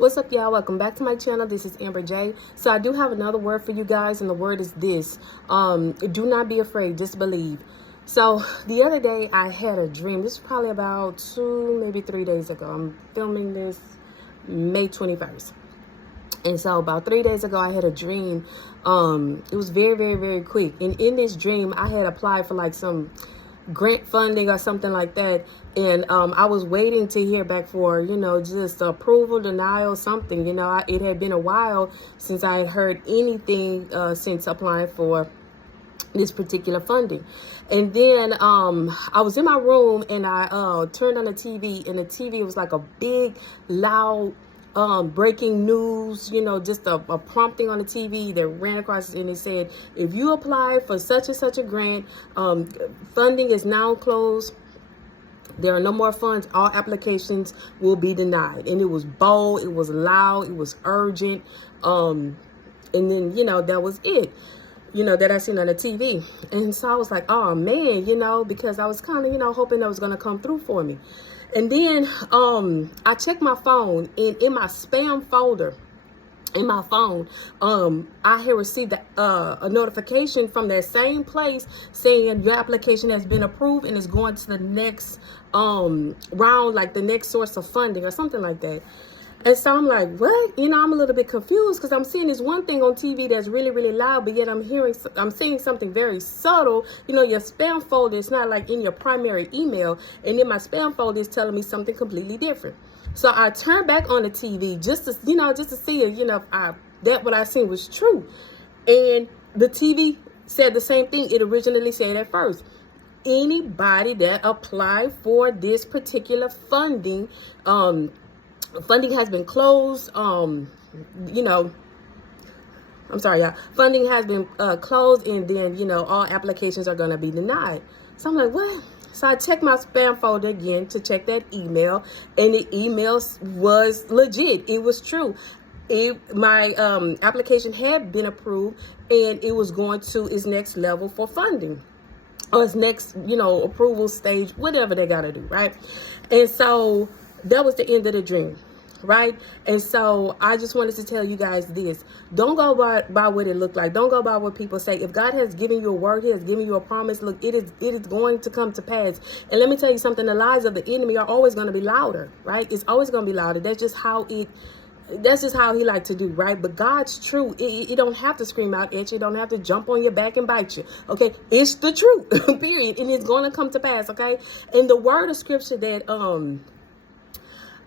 What's up, y'all? Welcome back to my channel. This is Amber J. So I do have another word for you guys, and the word is this. Do not be afraid, just believe. So the other day I had a dream. This was probably about 2, maybe 3 days ago. I'm filming this May 21st. And so about 3 days ago, I had a dream. It was very, very, very quick. And in this dream, I had applied for like some grant funding or something like that. And I was waiting to hear back for, just approval, denial, something. It had been a while since I had heard anything since applying for this particular funding. And then I was in my room and I turned on the TV, and the TV was like a big, loud breaking news, just a prompting on the TV that ran across, and it said, if you apply for such and such a grant, funding is now closed. There are no more funds. All applications will be denied. And it was bold, it was loud, it was urgent. And then, that was it, that I seen on the TV. And so I was like, oh man, because I was kind of, hoping that was going to come through for me. And then I checked my phone, and in my spam folder in my phone, I had received a notification from that same place saying your application has been approved and is going to the next round, like the next source of funding or something like that. And so I'm like, what? I'm a little bit confused because I'm seeing this one thing on TV that's really, really loud, but yet I'm seeing something very subtle. Your spam folder is not like in your primary email, and then my spam folder is telling me something completely different. So I turned back on the TV just to see if, that what I seen was true. And the TV said the same thing it originally said at first. Anybody that applied for this particular funding, funding has been closed. I'm sorry, y'all. Funding has been closed, and then, all applications are going to be denied. So I'm like, what? So I checked my spam folder again to check that email, and the email was legit. It was true. My application had been approved, and it was going to its next level for funding, or its next, approval stage, whatever they got to do, right? And so that was the end of the dream, right? And so I just wanted to tell you guys this. Don't go by what it looked like. Don't go by what people say. If God has given you a word, he has given you a promise, look, it is going to come to pass. And let me tell you something, the lies of the enemy are always going to be louder, right? It's always going to be louder. That's just how he likes to do, right? But God's truth, it don't have to scream out at you. It don't have to jump on your back and bite you, okay? It's the truth, period. And it's going to come to pass, okay? And the word of scripture that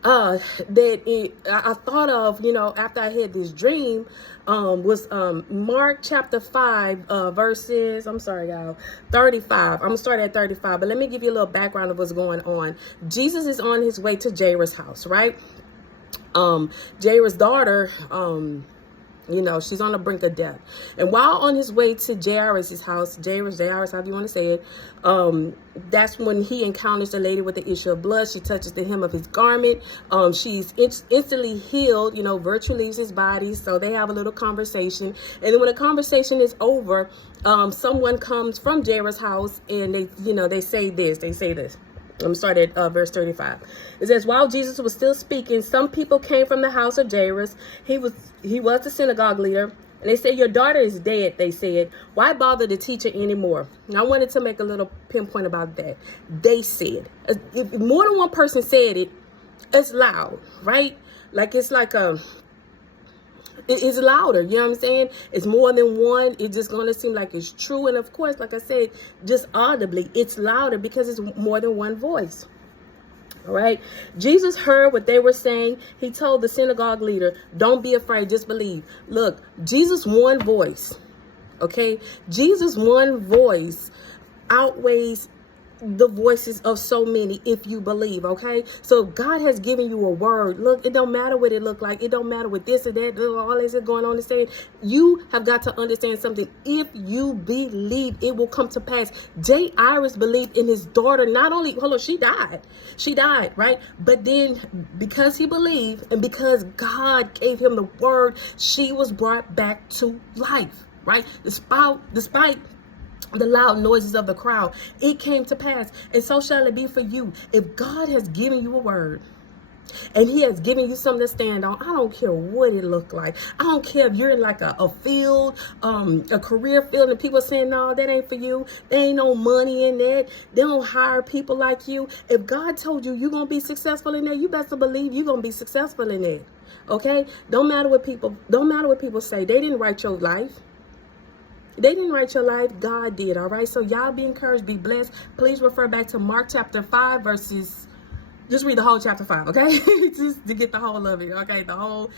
I thought of, after I had this dream, was Mark chapter 5, verses, I'm sorry, y'all, 35. I'm gonna start at 35, but let me give you a little background of what's going on. Jesus is on his way to Jairus' house, right? Jairus' daughter, she's on the brink of death. And while on his way to Jairus' house, Jairus, however you want to say it, that's when he encounters the lady with the issue of blood. She touches the hem of his garment. She's instantly healed, virtue leaves his body. So they have a little conversation. And then when the conversation is over, someone comes from Jairus' house, and they say this. I'm starting at verse 35. It says, while Jesus was still speaking, some people came from the house of Jairus. He was the synagogue leader. And they said, your daughter is dead, they said. Why bother the teacher anymore? And I wanted to make a little pinpoint about that. They said. If more than one person said it, it's loud, right? Like it's like it's louder, you know what I'm saying? It's more than one. It's just going to seem like it's true. And of course, like I said, just audibly, it's louder because it's more than one voice. All right. Jesus heard what they were saying. He told the synagogue leader, don't be afraid, just believe. Look, Jesus' one voice, okay? Jesus' one voice outweighs the voices of so many if you believe, okay? So God has given you a word. Look, it don't matter what it look like. It don't matter what this or that, all this is going on to say. You have got to understand something. If you believe, it will come to pass. Jairus believed in his daughter. Not only, she died, right? But then because he believed and because God gave him the word, she was brought back to life, right? Despite the loud noises of the crowd, it came to pass. And so shall it be for you. If God has given you a word, and he has given you something to stand on. I don't care what it look like. I don't care if you're in like a field, a career field, and people saying, no, that ain't for you. There ain't no money in that. They don't hire people like you. If God told you you're going to be successful in that, you best believe you're going to be successful in that. Okay? Don't matter what people say. They didn't write your life. They didn't write your life. God did. All right? So y'all be encouraged, be blessed. Please refer back to Mark chapter 5 verses. Just read the whole chapter 5, okay? Just to get the whole of it, okay? The whole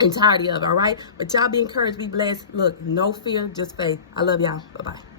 entirety of it, all right? But y'all be encouraged, be blessed. Look, no fear, just faith. I love y'all. Bye-bye.